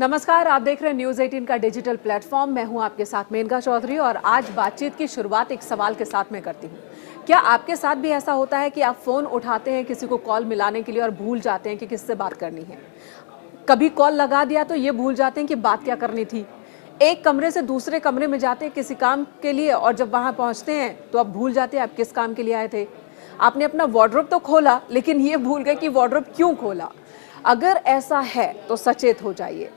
नमस्कार, आप देख रहे हैं न्यूज़ 18 का डिजिटल प्लेटफॉर्म। मैं हूं आपके साथ मेनका चौधरी और आज बातचीत की शुरुआत एक सवाल के साथ में करती हूं। क्या आपके साथ भी ऐसा होता है कि आप फ़ोन उठाते हैं किसी को कॉल मिलाने के लिए और भूल जाते हैं कि किससे बात करनी है? कभी कॉल लगा दिया तो ये भूल जाते हैं कि बात क्या करनी थी। एक कमरे से दूसरे कमरे में जाते हैं किसी काम के लिए और जब वहाँ पहुँचते हैं तो आप भूल जाते हैं आप किस काम के लिए आए थे। आपने अपना वार्डरोब तो खोला लेकिन ये भूल गए कि वार्डरोब क्यों खोला। अगर ऐसा है तो सचेत हो जाइए।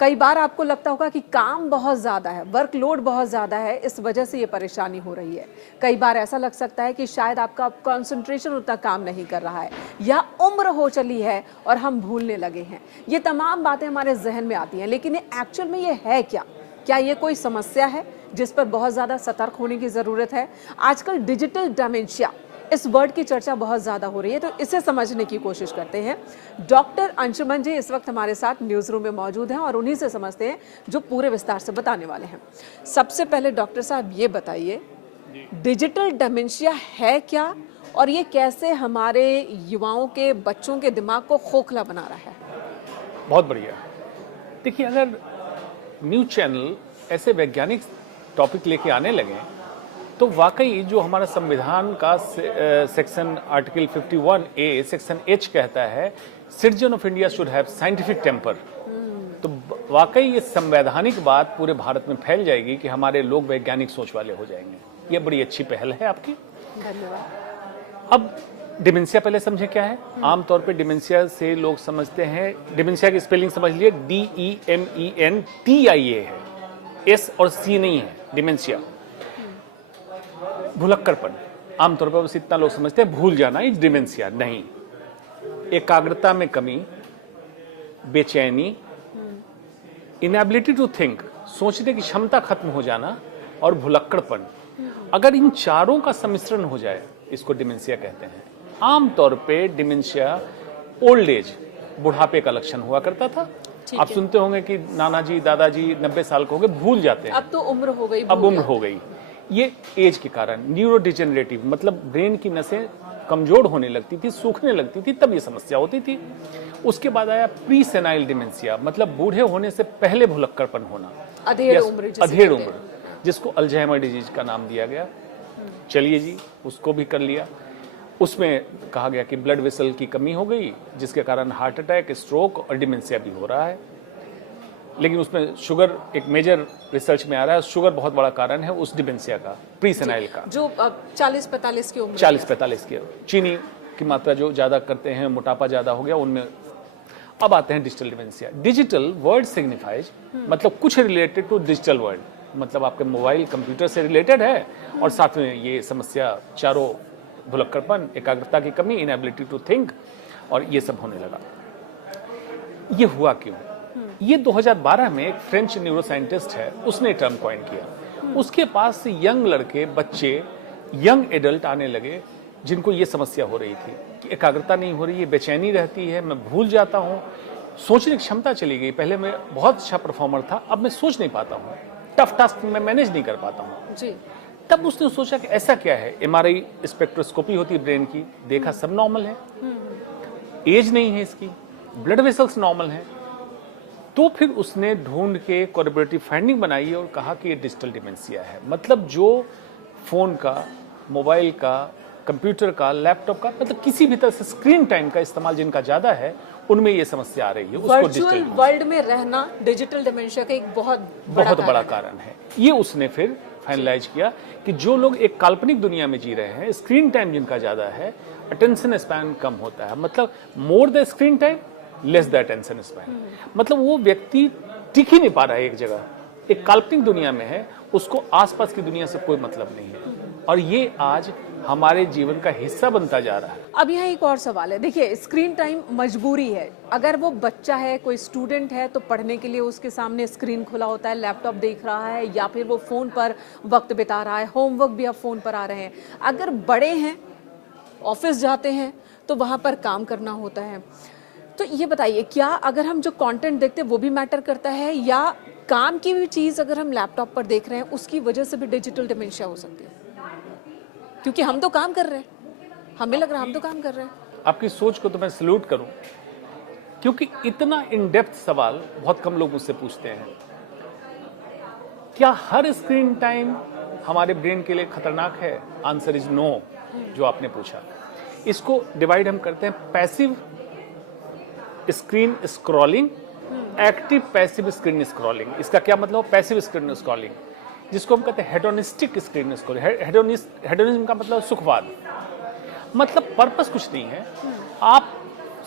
कई बार आपको लगता होगा कि काम बहुत ज़्यादा है, वर्कलोड बहुत ज़्यादा है, इस वजह से ये परेशानी हो रही है। कई बार ऐसा लग सकता है कि शायद आपका कंसंट्रेशन उतना काम नहीं कर रहा है या उम्र हो चली है और हम भूलने लगे हैं। ये तमाम बातें हमारे जहन में आती हैं, लेकिन ये एक्चुअल में ये है क्या? क्या ये कोई समस्या है जिस पर बहुत ज़्यादा सतर्क होने की ज़रूरत है? आजकल डिजिटल डिमेंशिया इस वर्ड की चर्चा बहुत ज़्यादा हो रही है, तो इसे समझने की कोशिश करते हैं। डॉक्टर अंशुमन जी इस वक्त हमारे साथ न्यूज़ रूम में मौजूद हैं और उन्हीं से समझते हैं जो पूरे विस्तार से बताने वाले हैं। सबसे पहले डॉक्टर साहब ये बताइए, डिजिटल डिमेंशिया है क्या और ये कैसे हमारे युवाओं के, बच्चों के दिमाग को खोखला बना रहा है? बहुत बढ़िया। देखिए, अगर न्यूज़ चैनल ऐसे वैज्ञानिक टॉपिक लेके आने लगे तो वाकई जो हमारा संविधान का section article 51A section H कहता है, citizen of India should have scientific temper, तो वाकई ये संवैधानिक बात पूरे भारत में फैल जाएगी कि हमारे लोग वैज्ञानिक सोच वाले हो जाएंगे। ये बड़ी अच्छी पहल है आपकी। धन्यवाद। अब डिमेंशिया पहले समझे क्या है। आमतौर पे डिमेंशिया से लोग समझते हैं, डिमेंशिया की स्पेलिंग समझ लिए, DEMENTIA है, S और C नहीं है। डिमेंशिया भुलक्कड़पन, आमतौर पर बस इतना लोग समझते हैं भूल जाना, इज डिमेंशिया नहीं। एकाग्रता में कमी, बेचैनी, इनएबिलिटी टू थिंक, सोचने की क्षमता खत्म हो जाना और भुलक्कड़पन, अगर इन चारों का सम्मिश्रण हो जाए इसको डिमेंशिया कहते हैं। आमतौर पे डिमेंशिया ओल्ड एज, बुढ़ापे का लक्षण हुआ करता था। आप सुनते होंगे कि नाना जी, दादाजी 90 साल के हो गए, भूल जाते हैं। अब तो उम्र हो गई, अब उम्र हो गई। ये एज के कारण न्यूरो डिजेनरेटिव, मतलब ब्रेन की नसें कमजोर होने लगती थी, सूखने लगती थी, तब ये समस्या होती थी। उसके बाद आया प्री सेनाइल डिमेंशिया, मतलब बूढ़े होने से पहले भुलक्कड़पन होना, अधेड़ उम्र, जिसको अल्जाइमर डिजीज का नाम दिया गया। चलिए जी, उसको भी कर लिया। उसमें कहा गया कि ब्लड वेसल की कमी हो गई, जिसके कारण हार्ट अटैक, स्ट्रोक और डिमेंशिया भी हो रहा है। लेकिन उसमें शुगर एक मेजर रिसर्च में आ रहा है, शुगर बहुत बड़ा कारण है उस डिमेंशिया का, प्री सेनाइल का, जो 40-45 की उम्र, 40-45 की। चीनी की मात्रा जो ज्यादा करते हैं, मोटापा ज्यादा हो गया उनमें। अब आते हैं digital dementia. Digital word signifies, मतलब कुछ रिलेटेड टू डिजिटल वर्ल्ड, मतलब आपके मोबाइल कंप्यूटर से रिलेटेड है और साथ में ये समस्या चारों, भुलक्कड़पन, एकाग्रता की कमी, इनएबिलिटी टू थिंक, और ये सब होने लगा। ये हुआ क्यों? ये 2012 में एक फ्रेंच न्यूरो साइंटिस्ट है, उसने टर्म कॉइन किया। उसके पास से यंग लड़के, बच्चे, यंग एडल्ट आने लगे जिनको ये समस्या हो रही थी कि एकाग्रता नहीं हो रही है, बेचैनी रहती है, मैं भूल जाता हूँ, सोचने की क्षमता चली गई। पहले मैं बहुत अच्छा परफॉर्मर था, अब मैं सोच नहीं पाता हूँ, टफ टास्क में मैनेज नहीं कर पाता हूँ जी। तब उसने सोचा कि ऐसा क्या है। MRI स्पेक्ट्रोस्कोपी होती है ब्रेन की, देखा सब नॉर्मल है, एज नहीं है इसकी, ब्लड वेसल्स नॉर्मल है। तो फिर उसने ढूंढ के कोलैबोरेटिव फाइंडिंग बनाई और कहा कि ये डिजिटल डिमेंशिया है। मतलब जो फोन का, मोबाइल का, कंप्यूटर का, लैपटॉप का, मतलब किसी भी तरह से स्क्रीन टाइम का इस्तेमाल जिनका ज्यादा है, उनमें ये समस्या आ रही है। उसको वर्चुअल वर्ल्ड में रहना डिजिटल डिमेंशिया का एक बहुत बड़ा कारण है। ये उसने फिर फाइनलाइज किया कि जो लोग एक काल्पनिक दुनिया में जी रहे हैं, स्क्रीन टाइम जिनका ज्यादा है, अटेंशन स्पैन कम होता है, मतलब more the screen time less the attention span, मतलब वो व्यक्ति टिक ही नहीं पा रहा है एक जगह, एक काल्पनिक दुनिया में है, उसको आसपास की दुनिया से कोई मतलब नहीं है, और ये आज हमारे जीवन का हिस्सा बनता जा रहा है। अब यहाँ एक और सवाल है, देखिए स्क्रीन टाइम मजबूरी है। अगर वो बच्चा है, कोई स्टूडेंट है, तो पढ़ने के लिए उसके सामने स्क्रीन खुला होता है, लैपटॉप देख रहा है या फिर वो फोन पर वक्त बिता रहा है, होमवर्क भी अब फोन पर आ रहे हैं। अगर बड़े हैं, ऑफिस जाते हैं, तो वहाँ पर काम करना होता है। तो ये बताइए, क्या अगर हम जो कंटेंट देखते हैं वो भी मैटर करता है, या काम की भी चीज़ अगर हम लैपटॉप पर देख रहे हैं उसकी वजह से भी डिजिटल डिमेंशिया हो सकती है? क्योंकि हम तो काम कर रहे हैं, हमें लग रहा है हम तो काम कर रहे हैं। आपकी सोच को तो मैं सल्यूट करूं। क्योंकि इतना इन डेप्थ सवाल बहुत कम लोग मुझसे पूछते हैं। क्या हर स्क्रीन टाइम हमारे ब्रेन के लिए खतरनाक है? आंसर इज नो, जो आपने पूछा। इसको डिवाइड हम करते हैं passive screen scrolling, active passive screen scrolling. इसका क्या मतलब? पैसिव स्क्रीन स्क्रॉलिंग, जिसको हम कहते हैं हेडोनिस्टिक स्क्रीन स्क्रॉलिंग। हेडोनिज्म का मतलब सुखवाद, मतलब पर्पस कुछ नहीं है, आप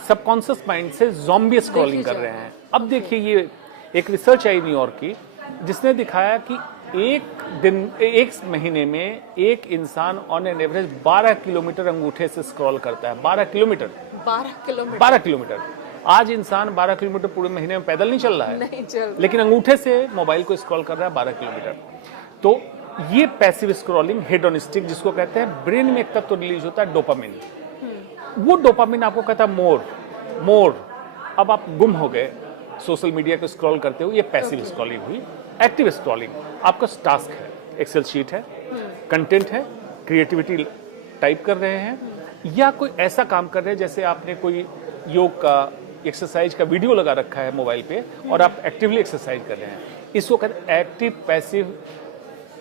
सबकॉन्शियस माइंड से ज़ॉम्बी स्क्रॉलिंग कर रहे हैं। अब देखिए, ये एक रिसर्च आई न्यूयॉर्क की, जिसने दिखाया कि एक महीने में एक इंसान ऑन एन एवरेज 12 किलोमीटर अंगूठे से स्क्रॉल करता है। 12 किलोमीटर। 12 किलोमीटर। आज इंसान 12 किलोमीटर पूरे महीने में पैदल नहीं चल रहा है, नहीं चल, लेकिन लेकिन अंगूठे से मोबाइल को स्क्रॉल कर रहा है 12 किलोमीटर। तो ये पैसिव स्क्रॉलिंग, हेडोनिस्टिक जिसको कहते हैं, ब्रेन में एक तत्व रिलीज होता है डोपामिन। वो डोपामिन आपको कहता है मोर। अब आप गुम हो गए सोशल मीडिया को स्क्रॉल करते हो, ये पैसिव स्क्रॉलिंग हुई। एक्टिव स्क्रॉलिंग आपका टास्क है, एक्सेल शीट है, कंटेंट है, क्रिएटिविटी टाइप कर रहे हैं, या कोई ऐसा काम कर रहे हैं जैसे आपने कोई योग का, एक्सरसाइज का वीडियो लगा रखा है मोबाइल पे और आप एक्टिवली एक्सरसाइज कर रहे हैं। इसको कहते हैं एक्टिव पैसिव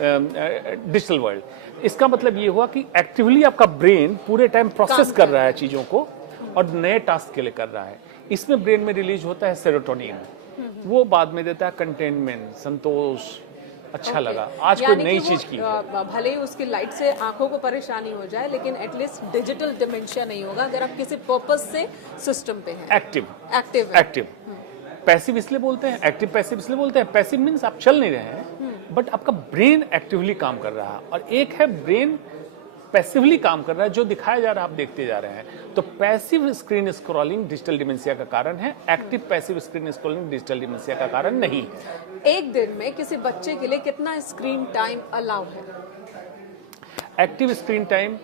डिजिटल वर्ल्ड। इसका मतलब ये हुआ कि एक्टिवली आपका ब्रेन पूरे टाइम प्रोसेस कर रहा है चीजों को और नए टास्क के लिए कर रहा है। इसमें ब्रेन में रिलीज होता है सेरोटोनिन, वो बाद में देता है कंटेनमेंट, संतोष, अच्छा लगा, आज कोई नई चीज की है। भले ही उसकी लाइट से आंखों को परेशानी हो जाए, लेकिन एटलीस्ट डिजिटल डिमेंशिया नहीं होगा अगर आप किसी पर्पस से सिस्टम पे हैं। एक्टिव पैसिव इसलिए बोलते हैं, एक्टिव पैसिव इसलिए बोलते हैं। पैसिव मीन्स आप चल नहीं रहे हैं, बट आपका ब्रेन एक्टिवली काम कर रहा है, और एक है ब्रेन पैसिवली काम कर रहा है, जो दिखाया जा रहा है आप देखते जा रहे हैं। तो passive screen scrolling digital dementia का कारण है, active passive screen scrolling digital dementia का कारण नहीं है। एक दिन में किसी बच्चे के लिए कितना स्क्रीन टाइम अलाउ है? एक्टिव स्क्रीन टाइम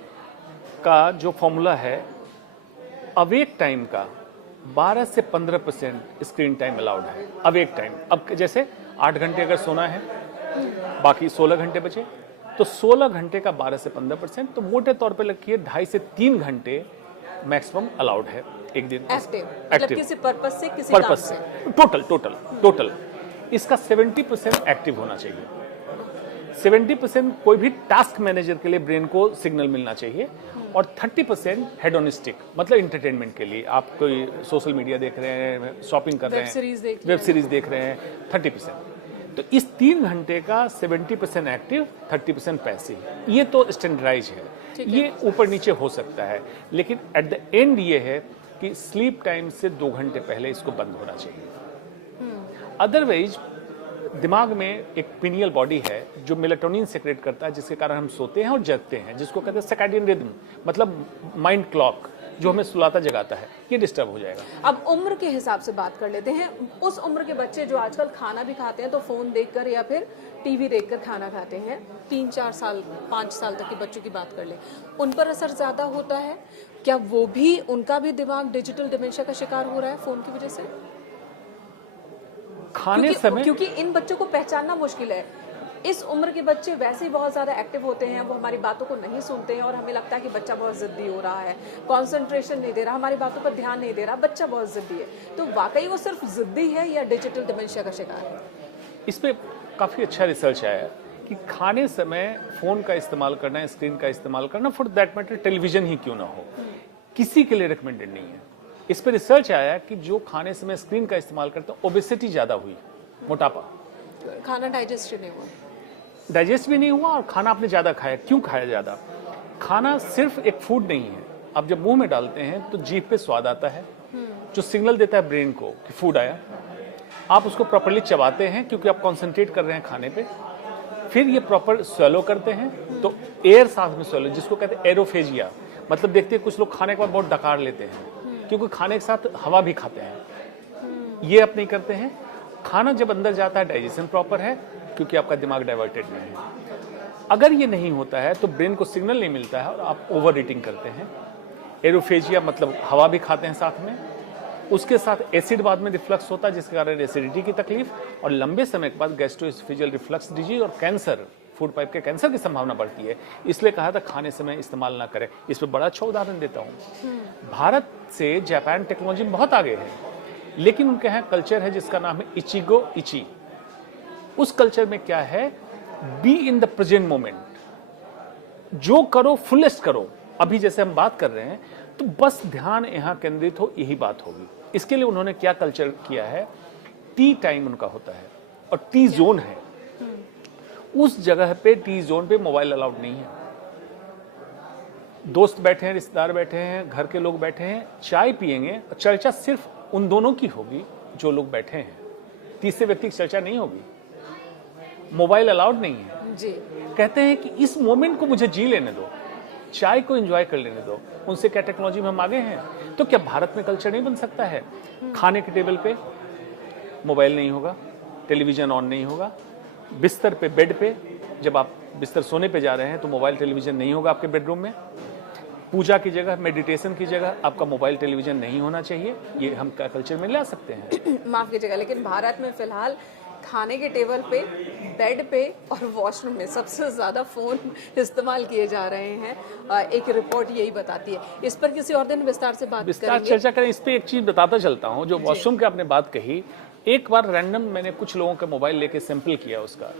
का जो फॉर्मूला है, अवेक टाइम का 12 से 15% स्क्रीन टाइम अलाउड है। अवेक टाइम, अब जैसे 8 घंटे अगर सोना है, बाकी 16 घंटे बचे, तो 16 घंटे का 12 से 15%, तो मोटे तौर पे रखिए 2.5 से 3 घंटे मैक्सिमम अलाउड है एक दिन। मतलब किसी पर्पस से, किसी पर्पस से, टोटल इसका 70% एक्टिव होना चाहिए। 70% कोई भी टास्क मैनेजर के लिए ब्रेन को सिग्नल मिलना चाहिए, और 30% हेडोनिस्टिक, मतलब इंटरटेनमेंट के लिए। आप कोई सोशल मीडिया देख रहे हैं, शॉपिंग कर रहे हैं, वेब सीरीज देख रहे हैं, 30%। तो इस 3 घंटे का 70% एक्टिव, 30% पैसिव। ये तो स्टैंडर्डाइज है, ये ऊपर नीचे हो सकता है, लेकिन एट द एंड ये है कि स्लीप टाइम से 2 घंटे पहले इसको बंद होना चाहिए। अदरवाइज दिमाग में एक पिनियल बॉडी है जो मेलाटोनिन सेक्रेट करता है, जिसके कारण हम सोते हैं और जगते हैं, जिसको कहते हैं सर्कैडियन रिदम, मतलब माइंड क्लॉक, जो हमें सुलाता जगाता है, ये डिस्टर्ब हो जाएगा। अब उम्र के हिसाब से बात कर लेते हैं। उस उम्र के बच्चे जो आजकल खाना भी खाते हैं तो फोन देखकर या फिर टीवी देखकर खाना खाते हैं, 3-4 साल 5 साल तक के बच्चों की बात कर ले, उन पर असर ज्यादा होता है क्या? वो भी, उनका भी दिमाग डिजिटल डिमेंशिया का शिकार हो रहा है फोन की वजह से? खाने समय, क्योंकि इन बच्चों को पहचानना मुश्किल है। इस उम्र के बच्चे वैसे ही बहुत ज्यादा एक्टिव होते हैं, वो हमारी बातों को नहीं सुनते हैं और हमें लगता है कि बच्चा बहुत जिद्दी हो रहा है, कंसंट्रेशन नहीं दे रहा, हमारी बातों पर ध्यान नहीं दे रहा, बच्चा बहुत जिद्दी है। तो वाकई वो सिर्फ जिद्दी है या डिजिटल डिमेंशिया का शिकार है? इस पे काफी अच्छा रिसर्च आया है कि खाने समय फोन का इस्तेमाल करना, स्क्रीन का इस्तेमाल करना, फॉर दैट मैटर टेलीविजन ही क्यों ना हो, किसी के लिए रिकमेंडेड नहीं है। इस पर रिसर्च आया कि जो खाने समय स्क्रीन का इस्तेमाल करते हैं, ओबेसिटी ज्यादा हुई, मोटापा, खाना डाइजेस्ट नहीं हुआ, डाइजेस्ट भी नहीं हुआ, और खाना आपने ज्यादा खाया। क्यों खाया ज्यादा? खाना सिर्फ एक फूड नहीं है, आप जब मुंह में डालते हैं तो जीभ पे स्वाद आता है, जो सिग्नल देता है ब्रेन को कि फूड आया। आप उसको प्रॉपर्ली चबाते हैं क्योंकि आप कॉन्सेंट्रेट कर रहे हैं खाने पे, फिर ये प्रॉपर स्वेलो करते हैं, तो एयर साथ में स्वेलो, जिसको कहते हैं एरोफेजिया, मतलब देखते हैं कुछ लोग खाने के बाद बहुत डकार लेते हैं क्योंकि खाने के साथ हवा भी खाते हैं, ये आप नहीं करते हैं। खाना जब अंदर जाता है, डाइजेशन प्रॉपर है क्योंकि आपका दिमाग डाइवर्टेड नहीं है। अगर ये नहीं होता है तो ब्रेन को सिग्नल नहीं मिलता है और आप ओवर ईटिंग करते हैं। एरोफेजिया मतलब हवा भी खाते हैं साथ में, उसके साथ एसिड बाद में रिफ्लक्स होता है, जिसके कारण एसिडिटी की तकलीफ, और लंबे समय के बाद गैस्ट्रोएसोफेजियल रिफ्लक्स डिजीज और कैंसर, फूड पाइप के कैंसर की संभावना बढ़ती है। इसलिए कहा था खाने समय इस्तेमाल ना करें। इस पर बड़ा अच्छा उदाहरण देता हूँ। भारत से जापान टेक्नोलॉजी में बहुत आगे है। लेकिन उनके यहाँ कल्चर है जिसका नाम है इचिगो इची। उस कल्चर में क्या है, be in the present moment, जो करो फुलेस्ट करो। अभी जैसे हम बात कर रहे हैं तो बस ध्यान यहाँ केंद्रित हो, यही बात होगी। इसके लिए उन्होंने क्या कल्चर किया है, टी टाइम उनका होता है और टी जोन है। उस जगह पे टी जोन पे मोबाइल अलाउड नहीं है। दोस्त बैठे हैं, रिश्तेदार बैठे हैं, घर के लोग बैठे हैं, चाय पिएंगे, चर्चा सिर्फ उन दोनों की होगी जो लोग बैठे हैं, तीसरे व्यक्ति की चर्चा नहीं होगी। मोबाइल अलाउड नहीं है जी। कहते हैं कि इस मोमेंट को मुझे जी लेने दो, चाय को एंजॉय कर लेने दो। उनसे क्या टेक्नोलॉजी में हम आगे हैं? तो क्या भारत में कल्चर नहीं बन सकता है? खाने के टेबल पे मोबाइल नहीं होगा, टेलीविजन ऑन नहीं होगा, बिस्तर पे, बेड पे, जब आप बिस्तर सोने पे जा रहे हैं तो मोबाइल टेलीविजन नहीं होगा आपके बेडरूम में। पूजा की जगह, मेडिटेशन की जगह आपका मोबाइल टेलीविजन नहीं होना चाहिए। ये हम क्या कल्चर में ला सकते हैं? माफ कीजिएगा, लेकिन भारत में फिलहाल खाने के टेबल पे, बेड पे और वॉशरूम में सबसे ज्यादा फोन इस्तेमाल किए जा रहे हैं। एक रिपोर्ट यही बताती है। इस पर किसी और दिन विस्तार से बात करेंगे। चर्चा करें। इस पे एक चीज बताता चलता हूँ, जो वॉशरूम की आपने बात कही, एक बार रैंडम मैंने कुछ लोगों का मोबाइल लेके सैंपल किया, उसका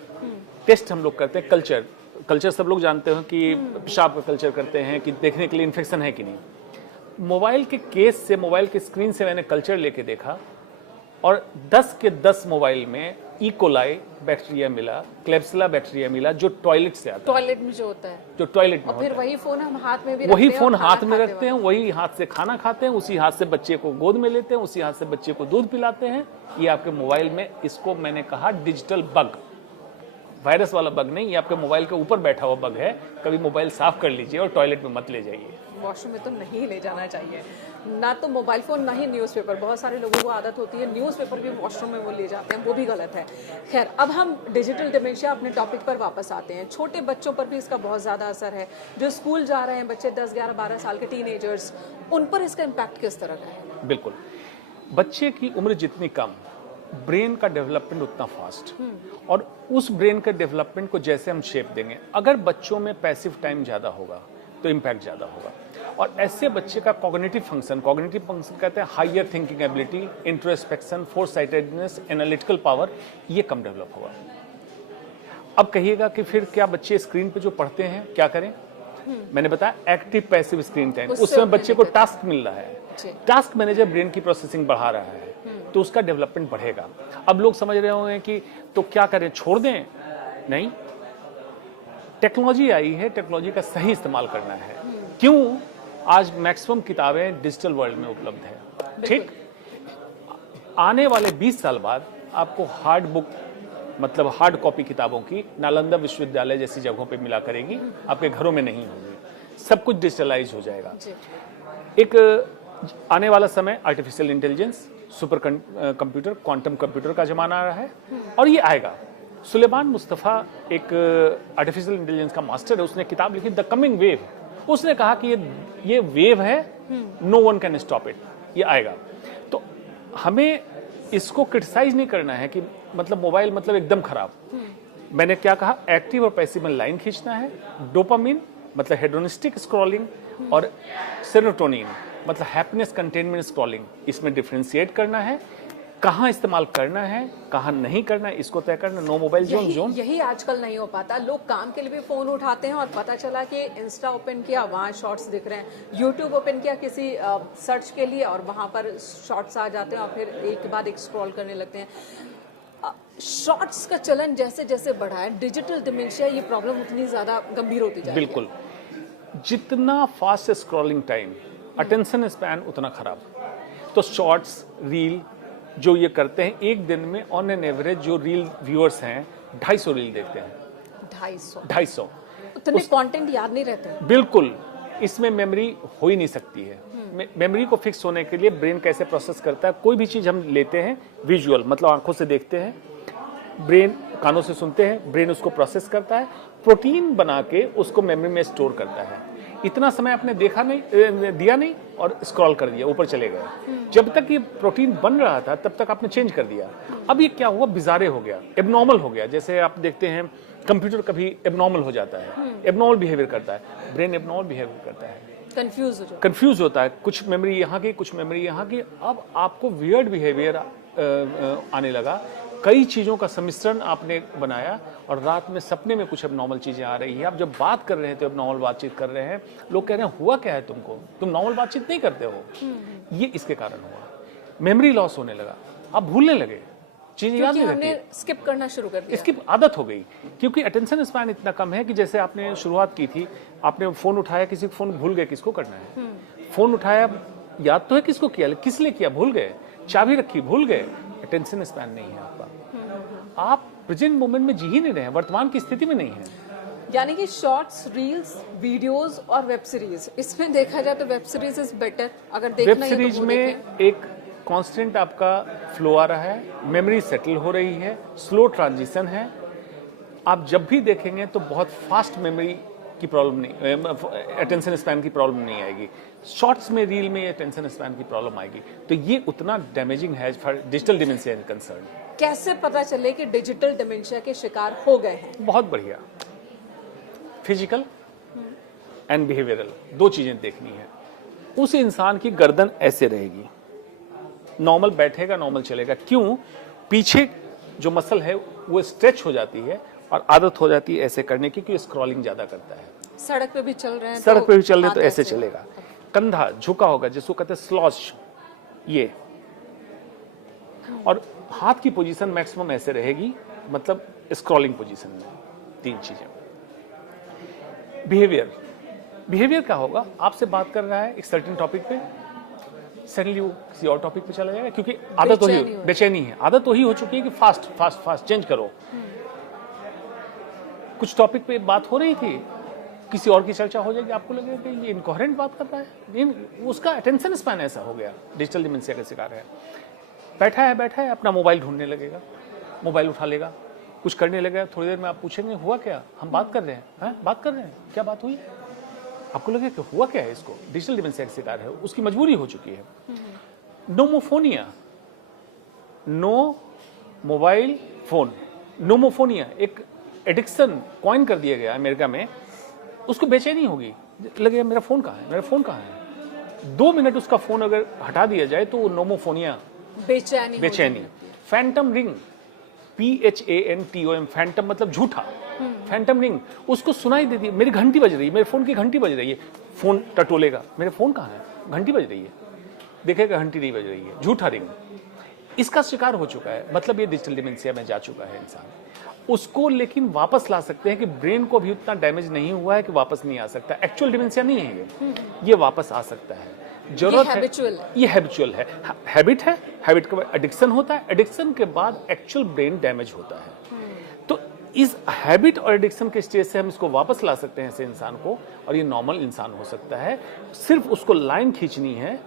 टेस्ट हम लोग करते हैं। कल्चर सब लोग जानते हैं कि पेशाब का कल्चर करते हैं कि देखने के लिए इन्फेक्शन है कि नहीं। मोबाइल के केस से, मोबाइल की स्क्रीन से मैंने कल्चर लेके देखा और 10 के 10 मोबाइल में इकोलाई बैक्टीरिया मिला, क्लेब्सिला बैक्टीरिया मिला, जो टॉयलेट से आता है। टॉयलेट में जो होता है, जो टॉयलेट में और फिर वही फोन हम हाथ में भी वही फोन हाथ में रखते हैं, वही हाथ से खाना खाते हैं, उसी हाथ से बच्चे को गोद में लेते हैं, उसी हाथ से बच्चे को दूध पिलाते हैं। ये आपके मोबाइल में, इसको मैंने कहा डिजिटल बग, वायरस वाला बग नहीं, ये आपके मोबाइल के ऊपर बैठा हुआ बग है। कभी मोबाइल साफ कर लीजिए और टॉयलेट में मत ले जाइए। वॉशरूम में तो नहीं ले जाना चाहिए, ना तो मोबाइल फोन ना ही न्यूज़पेपर। बहुत सारे लोगों को आदत होती है न्यूज़पेपर भी वॉशरूम में वो ले जाते हैं, वो भी गलत है। खैर, अब हम डिजिटल डिमेंशिया अपने टॉपिक पर वापस आते हैं। छोटे बच्चों पर भी इसका बहुत ज़्यादा असर है। जो स्कूल जा रहे हैं बच्चे, 10, 11, 12 साल के टीनेजर्स, उन पर इसका इम्पैक्ट किस तरह का है? बिल्कुल, बच्चे की उम्र जितनी कम, ब्रेन का डेवलपमेंट उतना फास्ट, और उस ब्रेन के डेवलपमेंट को जैसे हम शेप देंगे, अगर बच्चों में पैसिव टाइम ज़्यादा होगा तो इम्पैक्ट ज़्यादा होगा। और ऐसे बच्चे का कॉग्निटिव फंक्शन कहते हैं higher thinking ability, introspection, foresightedness, analytical power, ये कम डेवलप होगा। अब कहिएगा कि फिर क्या बच्चे स्क्रीन पे जो पढ़ते हैं क्या करें? मैंने बताया एक्टिव पैसिव स्क्रीन टाइम, उसमें बच्चे को टास्क मिल रहा है, टास्क मैनेजर ब्रेन की प्रोसेसिंग बढ़ा रहा है, तो उसका डेवलपमेंट बढ़ेगा। अब लोग समझ रहे होंगे कि तो क्या करें, छोड़ दें? नहीं, टेक्नोलॉजी आई है, टेक्नोलॉजी का सही इस्तेमाल करना है। क्यों? आज मैक्सिमम किताबें डिजिटल वर्ल्ड में उपलब्ध है, ठीक? आने वाले 20 साल बाद आपको हार्ड बुक, मतलब हार्ड कॉपी किताबों की नालंदा विश्वविद्यालय जैसी जगहों पे मिला करेगी, आपके घरों में नहीं होगी। सब कुछ डिजिटलाइज हो जाएगा। एक आने वाला समय artificial intelligence, super computer, quantum computer का जमाना आ रहा है, और ये आएगा। सुलेमान मुस्तफ़ा एक आर्टिफिशियल इंटेलिजेंस का मास्टर है, उसने किताब लिखी द कमिंग वेव। उसने कहा कि ये वेव है, no one can stop it, ये आएगा। तो हमें इसको क्रिटिसाइज नहीं करना है कि मतलब मोबाइल मतलब एकदम खराब। मैंने क्या कहा, एक्टिव और पैसिव में लाइन खींचना है। डोपामिन मतलब हेडोनिस्टिक स्क्रॉलिंग, और सेरोटोनिन मतलब हैप्पीनेस कंटेनमेंट स्क्रॉलिंग, इसमें डिफरेंशिएट करना है। कहाँ इस्तेमाल करना है, कहाँ नहीं करना है, इसको तय करना। No mobile zone. यही आजकल नहीं हो पाता। लोग काम के लिए भी फोन उठाते हैं और पता चला कि इंस्टा ओपन किया, वहाँ शॉर्ट्स दिख रहे हैं, यूट्यूब ओपन किया किसी सर्च के लिए और वहाँ पर शॉर्ट्स आ जाते हैं, और फिर एक के बाद एक स्क्रॉल करने लगते हैं। शॉर्ट्स का चलन जैसे जैसे बढ़ा है, डिजिटल डिमेंशिया, ये प्रॉब्लम उतनी ज्यादा गंभीर होती जा रही है। बिल्कुल, जितना fast scrolling time, attention span उतना खराब। तो शॉर्ट्स, रील जो ये करते हैं, एक दिन में ऑन एन एवरेज जो रील व्यूअर्स हैं 250 रील देखते हैं। 250 उतने कंटेंट याद नहीं रहते। बिल्कुल, इसमें मेमोरी हो ही नहीं सकती है। मेमोरी को फिक्स होने के लिए ब्रेन कैसे प्रोसेस करता है, कोई भी चीज हम लेते हैं विजुअल, मतलब आंखों से देखते हैं, ब्रेन कानों से सुनते हैं, ब्रेन उसको प्रोसेस करता है, प्रोटीन बना के उसको मेमोरी में स्टोर करता है। इतना समय आपने देखा नहीं, दिया नहीं, और स्क्रॉल कर दिया, ऊपर चले गए। जब तक ये प्रोटीन बन रहा था तब तक आपने चेंज कर दिया। अब ये क्या हुआ, बिजारे हो गया, एबनॉर्मल हो गया। जैसे आप देखते हैं कंप्यूटर कभी एबनॉर्मल हो जाता है, एबनॉर्मल बिहेवियर करता है, ब्रेन एबनॉर्मल बिहेवियर करता है। कंफ्यूज हो जाओ। कंफ्यूज होता है, कुछ मेमोरी यहाँ की, कुछ मेमोरी यहाँ की। अब आपको वियर्ड बिहेवियर आने लगा, कई चीज़ों का सम्मिश्रण आपने बनाया और रात में सपने में कुछ अब नॉर्मल चीज़ें आ रही हैं। आप जब बात कर रहे थे, अब नॉर्मल बातचीत कर रहे हैं, लोग कह रहे हैं हुआ क्या है तुमको, तुम नॉर्मल बातचीत नहीं करते हो। ये इसके कारण हुआ, मेमोरी लॉस होने लगा, आप भूलने लगे, चीज़ें याद नहीं रहती। हमने स्किप करना शुरू कर दिया। इसकी आदत हो गई, क्योंकि अटेंशन स्पैन इतना कम है कि जैसे आपने शुरुआत की थी, आपने फोन उठाया, किसी को फोन भूल गए किसको करना है, फोन उठाया याद तो है किसको किया, किस लिए किया भूल गए, चाबी रखी भूल गए। अटेंशन स्पैन नहीं है आपका, आप प्रेजेंट मोमेंट में जी ही नहीं रहे हैं, वर्तमान की स्थिति में नहीं है। यानी कि शॉर्ट्स, रील्स, वीडियोस और वेब सीरीज, इसमें देखा जाए तो वेब सीरीज इज बेटर। अगर देखना वेब सीरीज में एक कांस्टेंट आपका फ्लो आ रहा है, मेमोरी सेटल हो रही है, स्लो ट्रांजिशन है। आप जब भी देखेंगे तो बहुत फास्ट मेमोरी की प्रॉब्लम नहीं, अटेंशन स्पैन की प्रॉब्लम नहीं आएगी। शॉर्ट्स में, रील में अटेंशन स्पैन की प्रॉब्लम आएगी। तो ये उतना डैमेजिंग है for digital dementia is concern. कैसे पता चले कि डिजिटल डिमेंशिया के शिकार हो गए हैं? बहुत बढ़िया, फिजिकल एंड बिहेवियरल, दो चीजें देखनी है। उस इंसान की गर्दन ऐसे रहेगी, नॉर्मल बैठेगा, नॉर्मल चलेगा। क्यों? पीछे जो मसल है वो स्ट्रेच हो जाती है और आदत हो जाती है ऐसे करने की, क्योंकि स्क्रॉलिंग ज्यादा करता है। सड़क पे भी चल रहे हैं, सड़क पे भी चल रहे हैं तो ऐसे चलेगा। कंधा झुका होगा, जिसको कहते हैं स्लॉच, ये। और हाथ की पोजीशन मैक्सिमम ऐसे रहेगी, मतलब स्क्रॉलिंग पोजीशन में। तीन चीजें। बिहेवियर, बिहेवियर क्या होगा? आपसे बात कर रहा है एक सर्टेन टॉपिक पे, सडनली वो किसी और टॉपिक पे चला जाएगा, क्योंकि आदत वही, बेचैनी है, आदत वही हो चुकी है कि फास्ट फास्ट फास्ट चेंज करो। कुछ टॉपिक पे बात हो रही थी, किसी और की चर्चा हो जाएगी, आपको लगेगा कि ये इनकोहेरेंट बात कर रहा है, उसका अटेंशन स्पैन ऐसा हो गया, डिजिटल डिमेंशिया का शिकार है। बैठा है अपना मोबाइल ढूंढने लगेगा, मोबाइल उठा लेगा, कुछ करने लगेगा। थोड़ी देर में आप पूछेंगे हुआ क्या, हम बात कर रहे हैं, बात कर रहे हैं, क्या बात हुई? आपको लगेगा कि हुआ क्या है इसको, डिजिटल डिमेंशिया का शिकार है, उसकी मजबूरी हो चुकी है। नोमोफोनिया, नो मोबाइल फोन, नोमोफोनिया एक एडिक्शन कॉइन कर दिया गया अमेरिका में। उसको बेचैनी होगी, लगेगा मेरा फोन कहाँ है, मेरा फोन कहाँ है। 2 मिनट उसका फोन अगर हटा दिया जाए तो वो नोमोफोनिया, बेचैनी। फैंटम रिंग, PHANTOM, फैंटम मतलब झूठा, फैंटम रिंग, उसको सुनाई देती है, मेरी घंटी बज रही है, मेरे फोन की घंटी बज रही है, फोन टटोलेगा, मेरे फोन कहाँ है, घंटी बज रही है, देखेगा घंटी नहीं बज रही है, झूठा रिंग। इसका शिकार हो चुका है, मतलब ये डिजिटल डिमेंशिया में जा चुका है इंसान। उसको लेकिन वापस ला सकते हैं कि ब्रेन को भी उतना डैमेज नहीं हुआ है कि वापस नहीं आ सकता। एक्चुअल डिमेंशिया नहीं है ये वापस आ सकता है। जरूरत है, ये हैबिचुअल है, हैबिट है, हैबिट के बाद एडिक्शन होता है, एडिक्शन के बाद एक्चुअल ब्रेन डैमेज होता है। तो इस हैबिट और एडिक्शन के स्टेज से हम इसको वापस ला सकते हैं ऐसे इंसान को, और ये नॉर्मल इंसान हो सकता है। सिर्फ उसको लाइन खींचनी है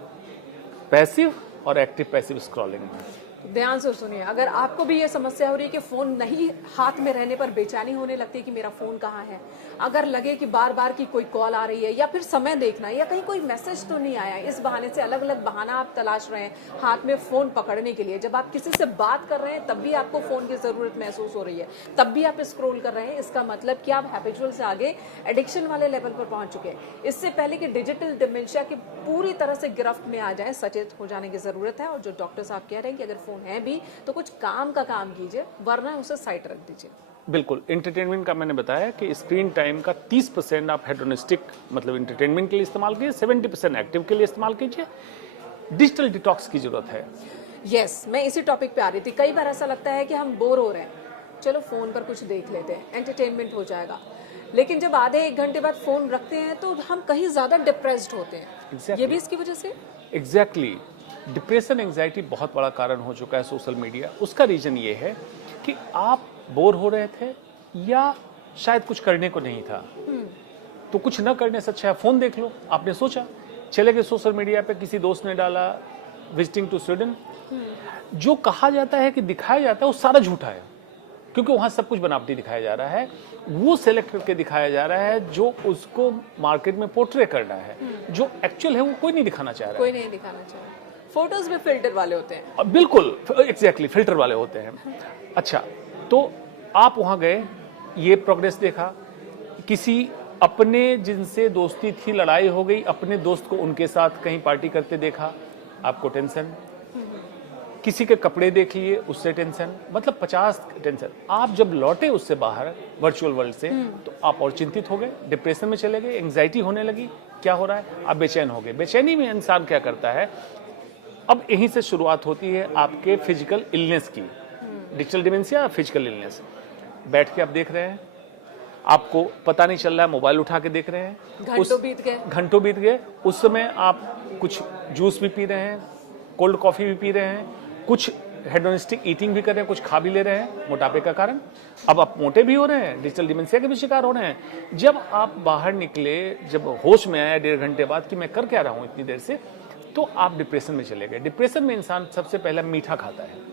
पैसिव और एक्टिव पैसिव स्क्रॉलिंग में। ध्यान से सुनिए, अगर आपको भी ये समस्या हो रही है कि फोन नहीं हाथ में रहने पर बेचैनी होने लगती है कि मेरा फोन कहाँ है, अगर लगे कि बार बार की कोई कॉल आ रही है या फिर समय देखना है या कहीं कोई मैसेज तो नहीं आया, इस बहाने से अलग अलग बहाना आप तलाश रहे हैं हाथ में फोन पकड़ने के लिए, जब आप किसी से बात कर रहे हैं तब भी आपको फोन की जरूरत महसूस हो रही है, तब भी आप स्क्रॉल कर रहे हैं, इसका मतलब कि आप हैबिचुअल से आगे एडिक्शन वाले लेवल पर पहुंच चुके हैं। इससे पहले कि डिजिटल डिमेंशिया की पूरी तरह से गिरफ्त में आ जाए, सचेत हो जाने की जरूरत है। और जो डॉक्टर साहब कह रहे हैं कि अगर फोन है भी तो कुछ काम का काम कीजिए, वरना उसे साइड रख दीजिए। बिल्कुल, एंटरटेनमेंट का मैंने बताया कि स्क्रीन टाइम का 30% आप हेडोनिस्टिक मतलब एंटरटेनमेंट के लिए इस्तेमाल कीजिए, 70% एक्टिव के लिए इस्तेमाल कीजिए। डिजिटल डिटॉक्स की जरूरत है। यस, मैं इसी टॉपिक पे आ रही थी। कई बार ऐसा लगता है कि हम बोर हो रहे हैं, चलो फोन पर कुछ देख लेते हैं, एंटरटेनमेंट हो जाएगा, लेकिन जब आधे 1 घंटे बाद फोन रखते हैं तो हम कहीं ज्यादा डिप्रेस्ड होते हैं। ये भी इसकी वजह से एग्जैक्टली डिप्रेशन एंजाइटी बहुत बड़ा कारण हो चुका है सोशल मीडिया। उसका रीजन ये है कि आप बोर हो रहे थे या शायद कुछ करने को नहीं था, तो कुछ न करने से अच्छा है फोन देख लो। आपने सोचा, चले गए सोशल मीडिया पे, किसी दोस्त ने डाला विजिटिंग टू स्वीडन, जो कहा जाता है कि दिखाया जाता है वो सारा झूठा है, क्योंकि वहां सब कुछ बनावटी दिखाया जा रहा है। वो सेलेक्ट करके दिखाया जा रहा है जो उसको मार्केट में पोर्ट्रे करना है, जो एक्चुअल है वो कोई नहीं दिखाना चाह रहा है। कोई नहीं दिखाना चाह रहा। फोटोज में फिल्टर वाले होते हैं। बिल्कुल, एग्जैक्टली फिल्टर वाले होते हैं। अच्छा, तो आप वहां गए, ये प्रोग्रेस देखा, किसी अपने जिनसे दोस्ती थी लड़ाई हो गई, अपने दोस्त को उनके साथ कहीं पार्टी करते देखा, आपको टेंशन। किसी के कपड़े देख लिए, उससे टेंशन, मतलब 50 टेंशन। आप जब लौटे उससे बाहर वर्चुअल वर्ल्ड से, तो आप और चिंतित हो गए, डिप्रेशन में चले गए, एंग्जाइटी होने लगी, क्या हो रहा है, आप बेचैन हो गए। बेचैनी में इंसान क्या करता है, अब यहीं से शुरुआत होती है आपके फिजिकल इलनेस की। Digital dementia, physical illness. बैठ के आप देख रहे हैं, आपको पता नहीं चल रहा है, मोबाइल उठा के देख रहे हैं, घंटों बीत गए। उस समय आप कुछ जूस भी पी रहे हैं, कोल्ड कॉफी भी पी रहे हैं, कुछ हेडोनिस्टिक ईटिंग भी कर रहे हैं, कुछ खा भी ले रहे हैं, मोटापे का कारण। अब आप मोटे भी हो रहे हैं, डिजिटल डिमेंशिया के भी शिकार हो रहे हैं। जब आप बाहर निकले, जब होश में आया 1.5 घंटे बाद कि मैं कर क्या रहा हूं इतनी देर से, तो आप डिप्रेशन में चले गए। डिप्रेशन में इंसान सबसे पहले मीठा खाता है,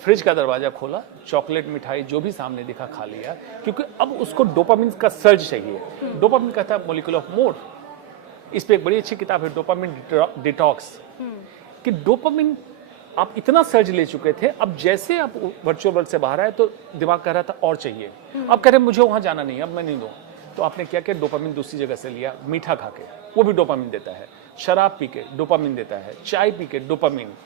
फ्रिज का दरवाजा खोला, चॉकलेट मिठाई जो भी सामने दिखा खा लिया, क्योंकि अब उसको डोपामिन का सर्ज चाहिए। डोपामिन कहता है मॉलिक्यूल ऑफ मूड। इस पे एक बड़ी अच्छी किताब है, डोपामिन डिटॉक्स, कि डोपामिन आप इतना सर्ज ले चुके थे, अब जैसे आप वर्चुअल वर्ल्ड से बाहर आए तो दिमाग कह रहा था और चाहिए। अब कह रहे मुझे वहां जाना नहीं, अब मैं नहीं दूं। तो आपने क्या किया, डोपामिन दूसरी जगह से लिया, मीठा खा के, वो भी डोपामिन देता है, शराब पी के डोपामिन देता है, चाय पी के डोपामिन,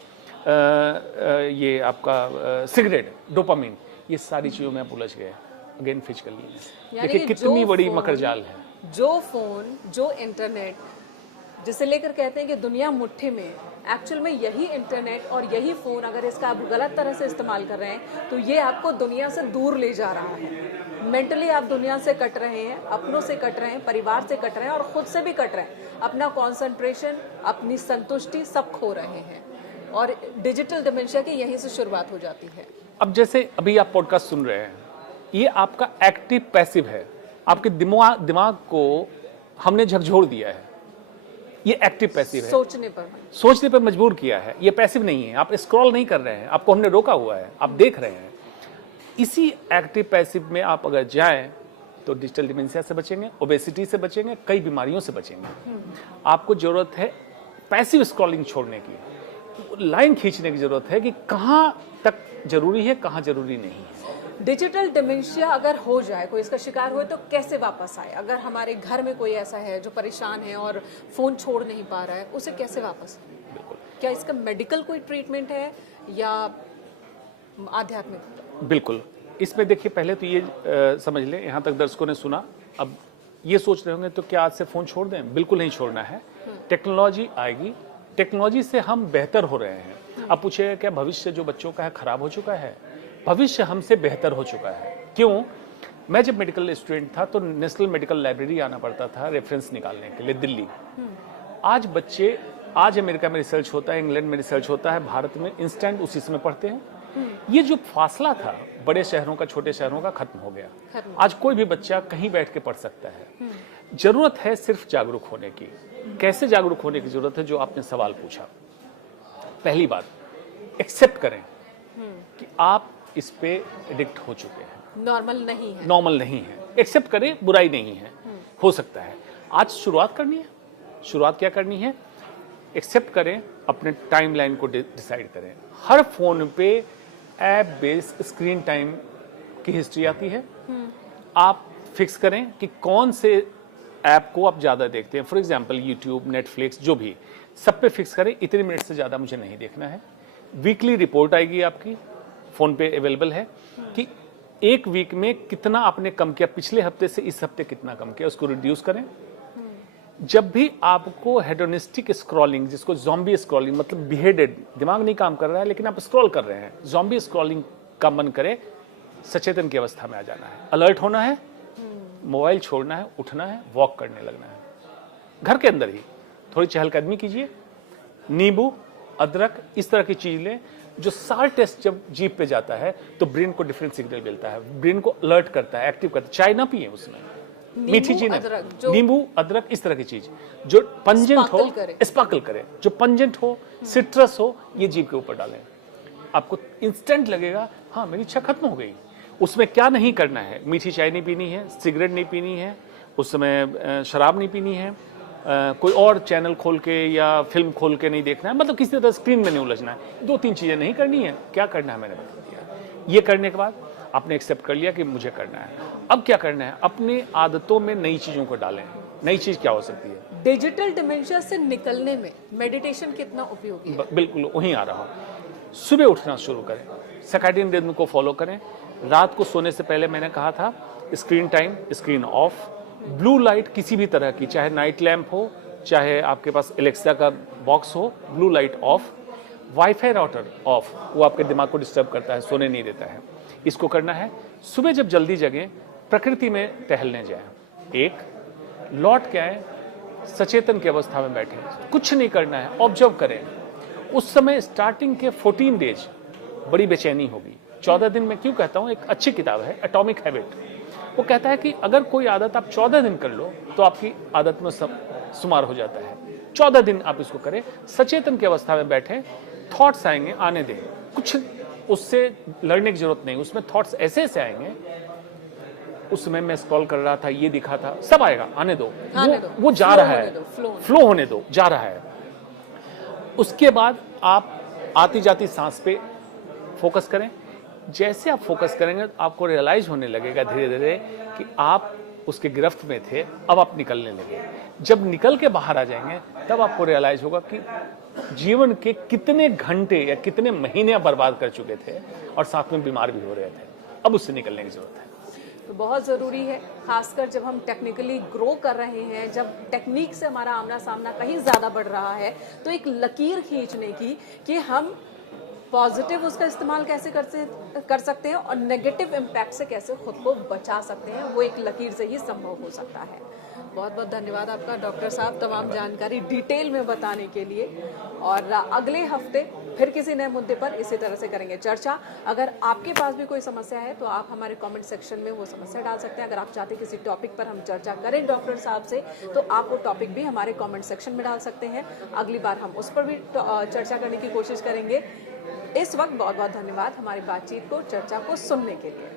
ये आपका सिगरेट डोपामिन, ये सारी चीजों में आप उलझ गए। अगेन फिजिकली देखिए कितनी बड़ी मकरजाल है। जो फोन, जो इंटरनेट, जिसे लेकर कहते हैं कि दुनिया मुट्ठी में, एक्चुअल में यही इंटरनेट और यही फोन, अगर इसका आप गलत तरह से इस्तेमाल कर रहे हैं तो ये आपको दुनिया से दूर ले जा रहा है। मेंटली आप दुनिया से कट रहे हैं, अपनों से कट रहे हैं, परिवार से कट रहे हैं और खुद से भी कट रहे हैं। अपना कंसंट्रेशन, अपनी संतुष्टि सब खो रहे हैं, और डिजिटल डिमेंशिया की यहीं से शुरुआत हो जाती है। अब जैसे अभी आप पॉडकास्ट सुन रहे हैं, ये आपका एक्टिव पैसिव है। आपके दिमाग को हमने झकझोर दिया है, ये एक्टिव पैसिव है। सोचने पर मजबूर किया है, ये पैसिव नहीं है। आप स्क्रॉल नहीं कर रहे हैं, आपको हमने रोका हुआ है, आप देख रहे हैं। इसी एक्टिव पैसिव में आप अगर जाएं तो डिजिटल डिमेंशिया से बचेंगे, ओबेसिटी से बचेंगे, कई बीमारियों से बचेंगे। आपको जरूरत है पैसिव स्क्रॉलिंग छोड़ने की, लाइन खींचने की जरूरत है कि कहां तक जरूरी है, कहां जरूरी नहीं है। डिजिटल डिमेंशिया अगर हो जाए, कोई इसका शिकार हुए, तो कैसे वापस आए? अगर हमारे घर में कोई ऐसा है जो परेशान है और फोन छोड़ नहीं पा रहा है, उसे कैसे वापस? क्या इसका मेडिकल कोई ट्रीटमेंट है या आध्यात्मिक? बिल्कुल। इसमें देखिए, पहले तो ये समझ लें, यहाँ तक दर्शकों ने सुना, अब ये सोच रहे होंगे तो क्या आज से फोन छोड़ दें? बिल्कुल नहीं छोड़ना है। टेक्नोलॉजी आएगी, टेक्नोलॉजी से हम बेहतर हो रहे हैं। अब पूछे क्या भविष्य जो बच्चों का है खराब हो चुका है? भविष्य हमसे बेहतर हो चुका है। क्यों? मैं जब मेडिकल स्टूडेंट था तो नेशनल मेडिकल लाइब्रेरी आना पड़ता था रेफरेंस निकालने के लिए, दिल्ली। आज बच्चे, आज अमेरिका में रिसर्च होता है, इंग्लैंड में रिसर्च होता है, भारत में इंस्टेंट उसी समय पढ़ते हैं। ये जो फासला था बड़े शहरों का, छोटे शहरों का, खत्म हो गया। आज कोई भी बच्चा कहीं बैठ के पढ़ सकता है। जरूरत है सिर्फ जागरूक होने की। कैसे जागरूक होने की जरूरत है, जो आपने सवाल पूछा। पहली बात, एक्सेप्ट करें कि आप इस पे एडिक्ट हो चुके हैं, नॉर्मल नहीं है। एक्सेप्ट करें, बुराई नहीं है, हो सकता है। आज शुरुआत करनी है। शुरुआत क्या करनी है? एक्सेप्ट करें, अपने टाइमलाइन को डिसाइड करें। हर फोन पे ऐप बेस्ड स्क्रीन टाइम की हिस्ट्री आती है। आप फिक्स करें कि कौन से ऐप को आप ज्यादा देखते हैं। फॉर एग्जांपल यूट्यूब, नेटफ्लिक्स, जो भी, सब पे फिक्स करें इतने मिनट से ज्यादा मुझे नहीं देखना है। वीकली रिपोर्ट आएगी आपकी, फोन पे अवेलेबल है, कि एक वीक में कितना आपने कम किया, पिछले हफ्ते से इस हफ्ते कितना कम किया, उसको रिड्यूस करें। जब भी आपको हेडोनिस्टिक स्क्रॉलिंग, जिसको ज़ॉम्बी स्क्रॉलिंग, मतलब बिहेडेड, दिमाग नहीं काम कर रहा है लेकिन आप स्क्रॉल कर रहे हैं, ज़ॉम्बी स्क्रॉलिंग का मन करे, सचेतन की अवस्था में आ जाना है, अलर्ट होना है, मोबाइल छोड़ना है, उठना है, वॉक करने लगना है। घर के अंदर ही थोड़ी चहलकदमी कीजिए, नींबू, अदरक, इस तरह की चीज लें। जो सार टेस्ट जब जीभ पे जाता है तो ब्रेन को डिफरेंट सिग्नल मिलता है, ब्रेन को अलर्ट करता है, एक्टिव करता है। चाय ना पिए, उसमें मीठी चीज, नींबू, अदरक, इस तरह की चीज जो पंजेंट हो, स्पार्कल करे, जो पंजेंट हो, सिट्रस हो, ये जीभ के ऊपर डालें। आपको इंस्टेंट लगेगा, हाँ मेरी इच्छा खत्म हो गई। उसमें क्या नहीं करना है, मीठी चाय नहीं पीनी है, सिगरेट नहीं पीनी है, उस समय शराब नहीं पीनी है, कोई और चैनल खोल के या फिल्म खोल के नहीं देखना है, मतलब किसी तरह स्क्रीन में नहीं उलझना है। 2-3 चीजें नहीं करनी है। क्या करना है मैंने बता दिया। ये करने के बाद आपने एक्सेप्ट कर लिया कि मुझे करना है। अब क्या करना है, अपनी आदतों में नई चीज़ों को डालें। नई चीज़ क्या हो सकती है? डिजिटल डिमेंशिया से निकलने में मेडिटेशन कितना उपयोगी है? बिल्कुल वहीं आ रहा हूँ। सुबह उठना शुरू करें, सर्कैडियन रिदम को फॉलो करें। रात को सोने से पहले मैंने कहा था screen time, screen of, blue light किसी भी तरह की, चाहे नाइट लैम्प हो, चाहे आपके पास एलेक्सा का बॉक्स हो, blue light of, wifi router of, वो आपके दिमाग को डिस्टर्ब करता है, सोने नहीं देता है। इसको करना है। सुबह जब जल्दी जगें, प्रकृति में टहलने जाएं, एक लौट के आए, सचेतन की अवस्था में बैठें, कुछ नहीं करना है, ऑब्जर्व करें। उस समय स्टार्टिंग के 14 डेज बड़ी बेचैनी होगी। 14 दिन में क्यों कहता हूँ, एक अच्छी किताब है एटॉमिक हैबिट, वो कहता है कि अगर कोई आदत आप 14 दिन कर लो तो आपकी आदत में शुमार हो जाता है। 14 दिन आप इसको करें, सचेतन की अवस्था में बैठें, थॉट्स आएंगे, आने दें, कुछ उससे लड़ने की जरूरत नहीं, उसमें थॉट्स ऐसे ऐसे आएंगे। उस समय मैं स्क्रॉल कर रहा था, ये दिखा था, सब आएगा, आने दो, वो जा रहा है, फ्लो होने दो, जा रहा है। उसके बाद आप आती जाती सांस पे फोकस करें। जैसे आप फोकस करेंगे तो आपको रियलाइज होने लगेगा धीरे धीरे कि आप उसके गिरफ्त में थे, अब आप निकलने लगे। जब निकल के बाहर आ जाएंगे तब आपको रियलाइज होगा कि जीवन के कितने घंटे या कितने महीने बर्बाद कर चुके थे और साथ में बीमार भी हो रहे थे। अब उससे निकलने की जरूरत है। तो बहुत ज़रूरी है, खासकर जब हम टेक्निकली ग्रो कर रहे हैं, जब टेक्निक से हमारा आमना सामना कहीं ज़्यादा बढ़ रहा है, तो एक लकीर खींचने की कि हम पॉजिटिव उसका इस्तेमाल कैसे कर सकते हैं और नेगेटिव इम्पैक्ट से कैसे खुद को बचा सकते हैं, वो एक लकीर से ही संभव हो सकता है। बहुत बहुत धन्यवाद आपका डॉक्टर साहब, तमाम जानकारी डिटेल में बताने के लिए। और अगले हफ्ते फिर किसी नए मुद्दे पर इसी तरह से करेंगे चर्चा। अगर आपके पास भी कोई समस्या है तो आप हमारे कमेंट सेक्शन में वो समस्या डाल सकते हैं। अगर आप चाहते हैं किसी टॉपिक पर हम चर्चा करें डॉक्टर साहब से, तो आप वो टॉपिक भी हमारे कमेंट सेक्शन में डाल सकते हैं। अगली बार हम उस पर भी चर्चा करने की कोशिश करेंगे। इस वक्त बहुत बहुत धन्यवाद हमारी बातचीत को, चर्चा को सुनने के लिए।